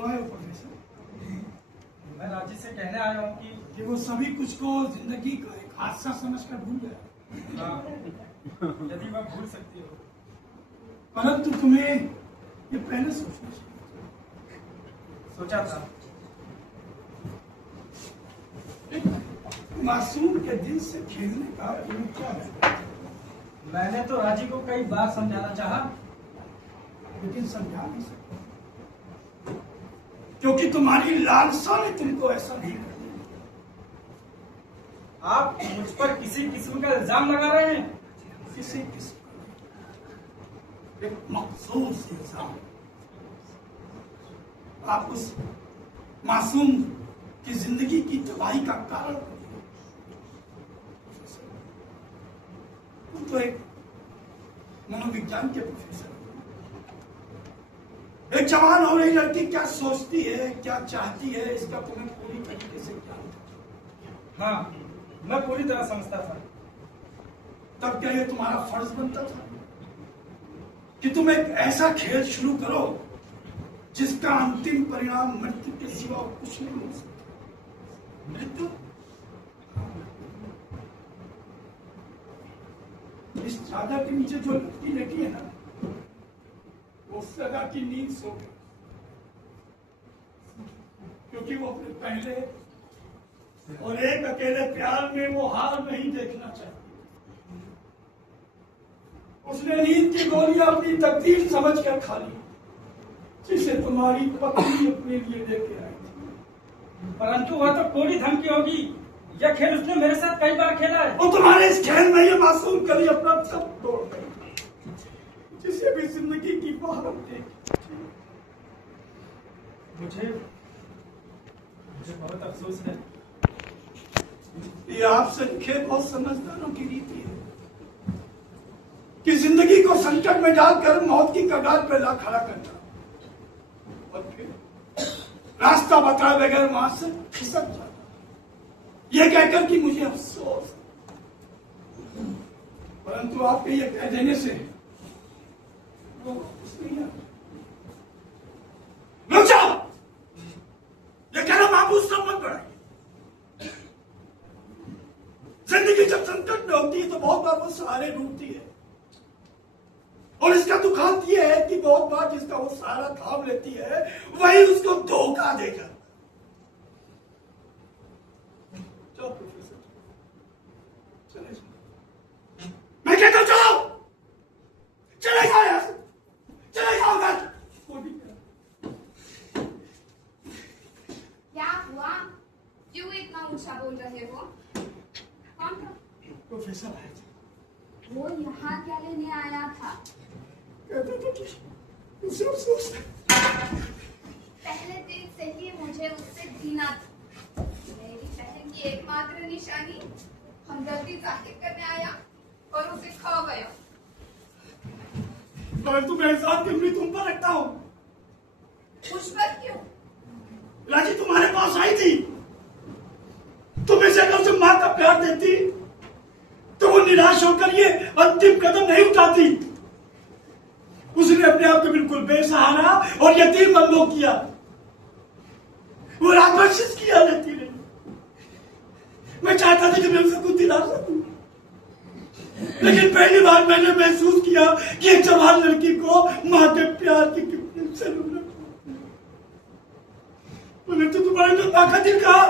क्यों आए हो प्रोफेसर? मैं राजी से कहने आया हूँ कि वो सभी कुछ को जिंदगी का एक हादसा समझकर भूल जाए। यदि वह भूल सकती हो, परंतु तुम्हें ये पहले सोचना चाहिए। सोचा था। एक मासूम के दिल से खेलने का क्या है? मैंने तो राजी को कई बार समझाना चाहा, लेकिन समझा नहीं सकता, क्योंकि तुम्हारी लालसा ने तुमको ऐसा नहीं कर दिया। आप मुझ पर किसी किस्म का इल्जाम लगा रहे हैं। किसी किस्म का एक मखसूस इल्जाम। आप उस मासूम की जिंदगी की तबाही का कारण बनिए। तुम तो एक मनोविज्ञान के प्रोफेसर हो। एक जवान हो रही लड़की क्या सोचती है, क्या चाहती है, इसका तुम्हें पूरी तरीके से ज्ञान था। हाँ, मैं पूरी तरह समझता था। तब क्या ये तुम्हारा फर्ज बनता था कि तुम एक ऐसा खेल शुरू करो जिसका अंतिम परिणाम मृत्यु के सिवा कुछ नहीं हो सकता? मृत्यु? इस चादर के नीचे जो लड़की लेटी है ना, वो सदा की नींद सो गई, क्योंकि वो अपने पहले और एक अकेले प्यार में वो हार नहीं देखना चाहती। उसने नींद की गोलियां अपनी तकदीर समझकर खा ली, जिसे तुम्हारी पत्नी अपने लिए लेके आई थी। परंतु वह तो पूरी धमकी होगी। यह खेल उसने मेरे साथ कई बार खेला है। और तुम्हारे इस खेल में ये मासूम कली अपना सब तोड़ गई, जिसे भी जिंदगी की बहार देखी। मुझे बहुत अफसोस है। ये आपसे खेल और समझदारों की रीति है कि जिंदगी को संकट में डालकर मौत की कगार पर ला खड़ा करना और फिर रास्ता बताए बगैर वहां से खिसक जाना, ये कहकर कि मुझे अफसोस। परंतु आपके ये कह देने से वो वापस नहीं आता। रुक जाओ, ये कहना मामूस सब मत बढ़ाइए। जिंदगी जब संकट में होती है तो बहुत बार वो सहारे ढूंढती है, और इसका दुखांत ये है कि बहुत बार जिसका वो सहारा थाम लेती है वही उसको धोखा देगा। चलो प्रोफेसर, चले जाओ। मैं कहता हूं चलो, चले जाओ यहां से, चले जाओ घर। क्या हुआ? क्यों इतना ऊंचा बोल रहे हो? कौन था? प्रोफेसर आए थे। वो यहाँ क्या लेने आया था? कहते थे कि उसे अफसोस है। पहले दिन से ही मुझे उससे घृणा थी। मेरी बहन की एकमात्र निशानी हमदर्दी जाहिर करने आया और उसे खो गया। परंतु मैं एहसान की उम्मीद तुम पर रखता हूं। मुझ पर क्यों? राजी तुम्हारे पास आई थी, तुम इसे अगर उसे मां का प्यार देती तो वो निराश होकर ये अंतिम कदम नहीं उठाती। उसने अपने आप को बिल्कुल बेसहारा और यतीम अनुभव किया। वो राजवंशित किया रहती रही। मैं चाहता था कि मैं उसे कुछ दिला सकूं, लेकिन पहली बार मैंने महसूस किया कि एक जवान लड़की को मां के प्यार की कितनी जरूरत है। मैंने तो तुम्हारे लिए मां का दिल कहा।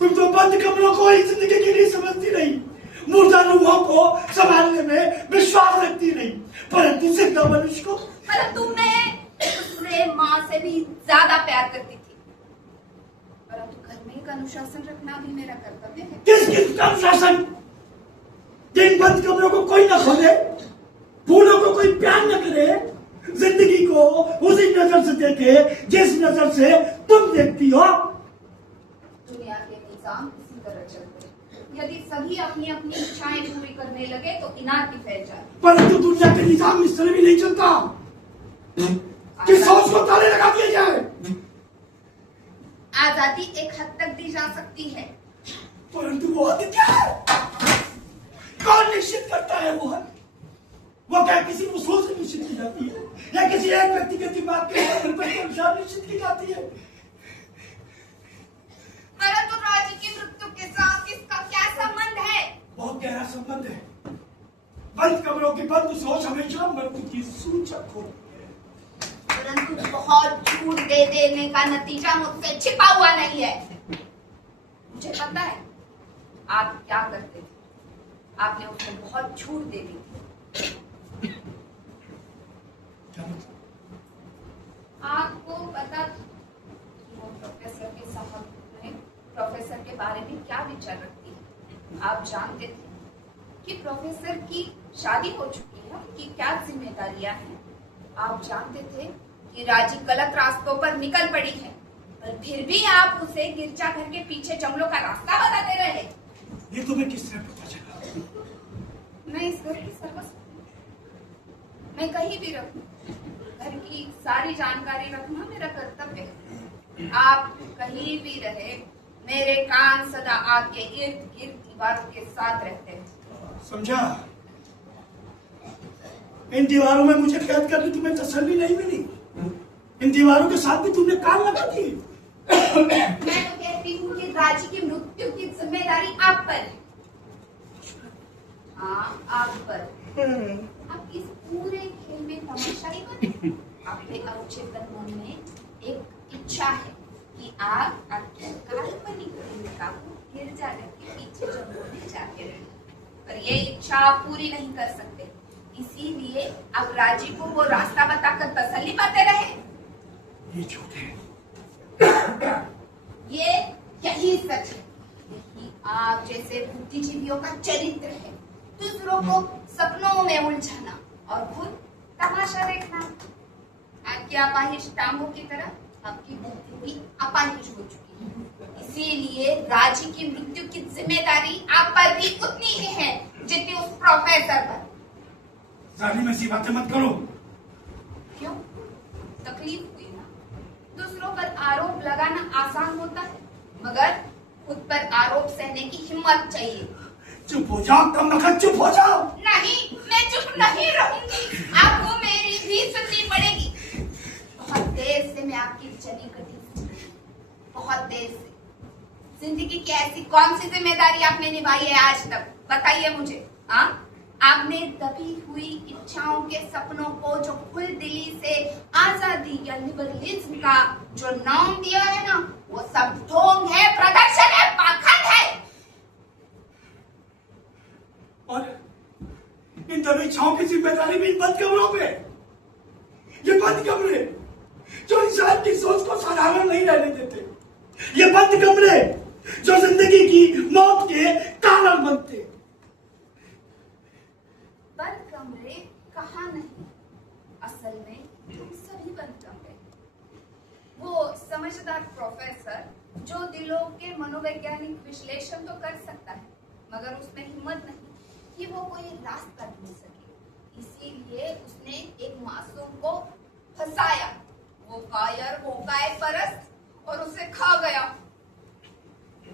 तुम तो बंद कमरों को ही जिंदगी के लिए समझती नहीं, मुर्दा रूहों को संभालने में विश्वास रखती नहीं, परंतु जिंदा मनुष्य को। परंतु मैं उससे माँ से भी ज्यादा प्यार करती थी। परंतु घर में एक अनुशासन रखना भी मेरा कर्तव्य है। किस का अनुशासन? जिन बंद कमरों को कोई न खोले, फूलों को कोई प्यार न करे, जिंदगी को उसी नजर से देखे जिस नजर से तुम देखती हो। दुनिया के निजाम इसी तरह चलते हैं। यदि सभी अपनी अपनी इच्छाएं पूरी करने लगे तो इनार की फैल जाए। परंतु दुनिया के निजाम इस तरह भी नहीं चलता कि सोच को ताले लगा दिया जाए। आजादी एक हद तक दी जा सकती है, परंतु वो हद क्या है? कौन निश्चित करता है वो हद? वो क्या किसी उसूल से निश्चित की जाती है या किसी एक व्यक्ति के दिमाग के अनुसार निश्चित की जाती है? परंतु राजी की मृत्यु के साथ इसका क्या संबंध है? बहुत गहरा संबंध है। बंद कमरों की बंद सोच हमेशा मृत्यु की सूचक होती है। परंतु बहुत झूठ दे देने का नतीजा मुझसे छिपा हुआ नहीं है। मुझे पता है आप क्या करते थे। आपने उसे बहुत झूठ दे दी थी। क्या मतलब? आपको पता था कि वो प्रोफेसर के बारे में क्या विचार रखती है। आप जानते थे कि प्रोफेसर की शादी हो चुकी है, उनकी क्या जिम्मेदारियां हैं। आप जानते थे कि राजी गलत रास्तों पर निकल पड़ी है, पर फिर भी आप उसे गिरजाघर के पीछे जंगलों का रास्ता बताते रहे। ये तुम्हें किस तरह पता चला? मैं इस घर की सर्वस्व हूं। मैं कहीं भी रहूं, घर की सारी जानकारी रखना मेरा कर्तव्य है। आप कहीं भी रहे, मेरे कान सदा आपके इर्द गिर्द दीवारों के साथ रहते हैं। समझा? इन दीवारों में मुझे कैद करके तुम्हें तसल्ली नहीं मिली। इन दीवारों के साथ भी तुमने कान लगा दी। मैं तो कहती हूँ कि राजी की मृत्यु की जिम्मेदारी आप पर है। हाँ, आप पर। आप इस पूरे खेल में तमाशाई बने। आपके अवचेतन मन में एक इच्छा है कि आप आपके काल्पनिक प्रेमिका को गिरजाघर के पीछे जंगलों में जाके रहें, पर ये इच्छा आप पूरी नहीं कर सकते। इसीलिए अब राजी को वो रास्ता बताकर तसल्ली पाते रहे। ये झूठ है। ये यही सच है। यही आप जैसे बुद्धिजीवियों का चरित्र है। दूसरों को सपनों में उलझाना और खुद तमाशा देखना। आपकी अपाहिज टांगों की तरह आपकी बुद्धि भी अपाहिज हो चुकी है। इसीलिए राजी की मृत्यु की जिम्मेदारी आप पर भी उतनी ही है जितनी उस प्रोफेसर पर। जालिम ऐसी बातें मत करो। क्यों? तकलीफ हुई ना? दूसरों पर आरोप लगाना आसान होता है, मगर खुद पर आरोप सहने की हिम्मत चाहिए। चुप हो जाओ, कम नखत, चुप हो जाओ। नहीं, मैं चुप नहीं रहूंगी। आपको मेरी भी सुननी पड़ेगी। बहुत देर से मैं आपकी चली कटी, बहुत देर से। जिंदगी की ऐसी कौन सी जिम्मेदारी आपने निभाई है आज तक? बताइए मुझे। हाँ, आपने दबी हुई इच्छाओं के सपनों को जो खुल दिली से आजादी या लिबरलिज्म का जो नाम दिया है ना, वो सब ढोंग है, प्रदर्शन है, पाखंड है। और इन दबी इच्छाओं की जिम्मेदारी भी इन बंद कमरों पे। ये बंद कमरे जो इंसान की सोच को साधारण नहीं रहने देते। ये बंद कमरे जो जिंदगी की मौत के कारण बनते। बंद कमरे कहाँ नहीं, असल में तुम सभी बंद कमरे। वो समझदार प्रोफेसर जो दिलों के मनोवैज्ञानिक विश्लेषण तो कर सकता है, मगर उसमें हिम्मत नहीं कि वो कोई रास्ता ढूंढ सके। इसीलिए उसने एक मासूम को फंसाया। वो कायर, वो काय परस्त, और उसे खा गया।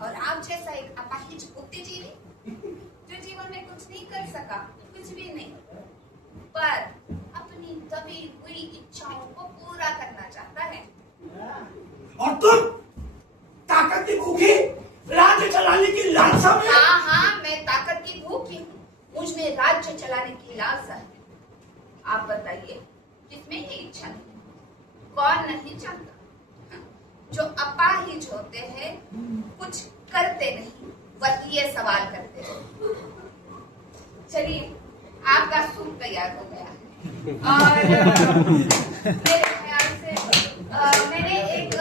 और आप जैसा एक अपाहिज बुद्धिजीवी जो जीवन में कुछ नहीं कर सका, कुछ भी नहीं, पर अपनी दबी हुई इच्छाओं को पूरा करना चाहता है। और तुम ताकत की भूखी, राज्य चलाने की लालसा में। हाँ हाँ, मैं ताकत की भूखी हूँ, मुझ में राज्य चलाने की लालसा है। आप बताइए, किसमें ये इच्छा नहीं? कौन नहीं चाहता? जो अपाहिज होते हैं, कुछ करते नहीं, वही ये सवाल करते हैं। चलिए, आपका सूप तैयार हो गया है और मेरे ख्याल से मैंने एक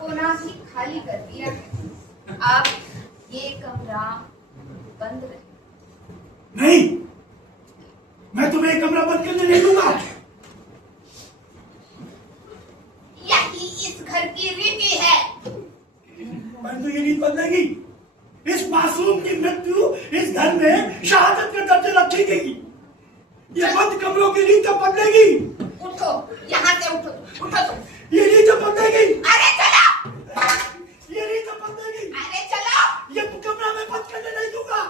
कोना भी खाली कर दिया है। आप ये कमरा बंद रहे। नहीं, मैं तुम्हें एक कमरा बंद करने नहीं दूंगा। यही इस घर की रीति है। परंतु ये रीत बदलेगी। इस मासूम की मृत्यु इस घर में शहादत का दर्जा रखी गई। ये बंद कमरों की रीत तो बदलेगी। उठो, यहाँ से उठो, उठो तुम। ये रीत तो बदलेगी। अरे चलो, ये रीत तो बदलेगी। अरे चलो, ये कमरा मैं बंद करने नहीं दूंगा।